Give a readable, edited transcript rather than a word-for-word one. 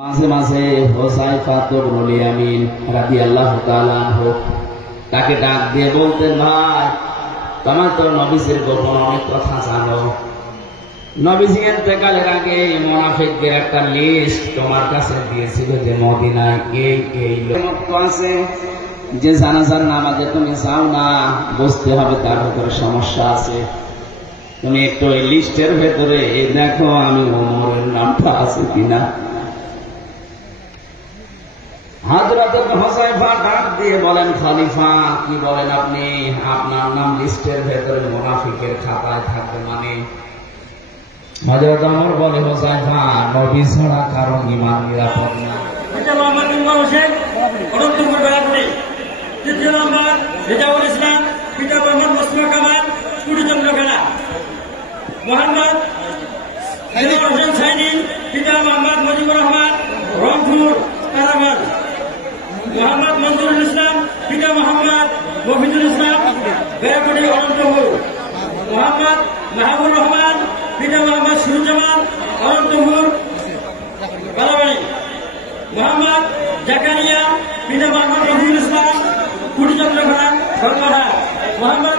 মাঝে মাঝে হুযায়ফা ইবনুল ইয়ামিন রাদিয়াল্লাহু তাআলা আনহু তাকে ডাক দিয়ে বলতেন, ভাই তোমার তো নবীজির গোপন অনেক কথা জানো। নবীজি ইন্তেকালের আগে মুনাফিকদের একটা লিস্ট তোমার কাছে দিয়েছিল যে মদিনায় এই লোক আছে যে জানাজার নামাজে তুমি যাও না, বুঝতে হবে তার ভিতরে সমস্যা আছে। তুমি একটু ওই লিস্টের ভেতরে দেখো আমি ওমরের নামটা আছে কিনা। হযরত হুযায়ফা ডাক দিয়ে বলেন, খলিফা কি বলেন আপনি? আপনার নাম লিস্টের ভেতরে মুনাফিকের খাতায় থাকবে মানে? হযরত ওমর বলে, হুযায়ফা নবী ছাড়া কারো ঈমান নিরাপদ না। এটা মোহাম্মদ ইমরান হোসেন অনন্তপুর বেলাপুরি। তৃতীয় নম্বর রিজাউল ইসলাম, পিতা মোহাম্মদ মুস্তফা কামাল কুড়িচন্দ্র খেলা। মোহাম্মদ হোসেন সাইনি, পিতা মোহাম্মদ মুজিবুর রহমান রংপুর কারাগার। মোহাম্মদ মঞ্জুরুল ইসলাম, পিতা মোহাম্মদ মফিজুল ইসলাম বেড়াকুড়ি অনন্তপুর। মোহাম্মদ মাহবুবুর রহমান, পিতা মোহাম্মদ সুরুজ্জামান অনন্তপুর বালাবাড়ি। মোহাম্মদ জাকারিয়া, পিতা মোহাম্মদ রফিকুল ইসলাম কুড়িচন্দ্র খেলা গঙ্গাঘাট। মোহাম্মদ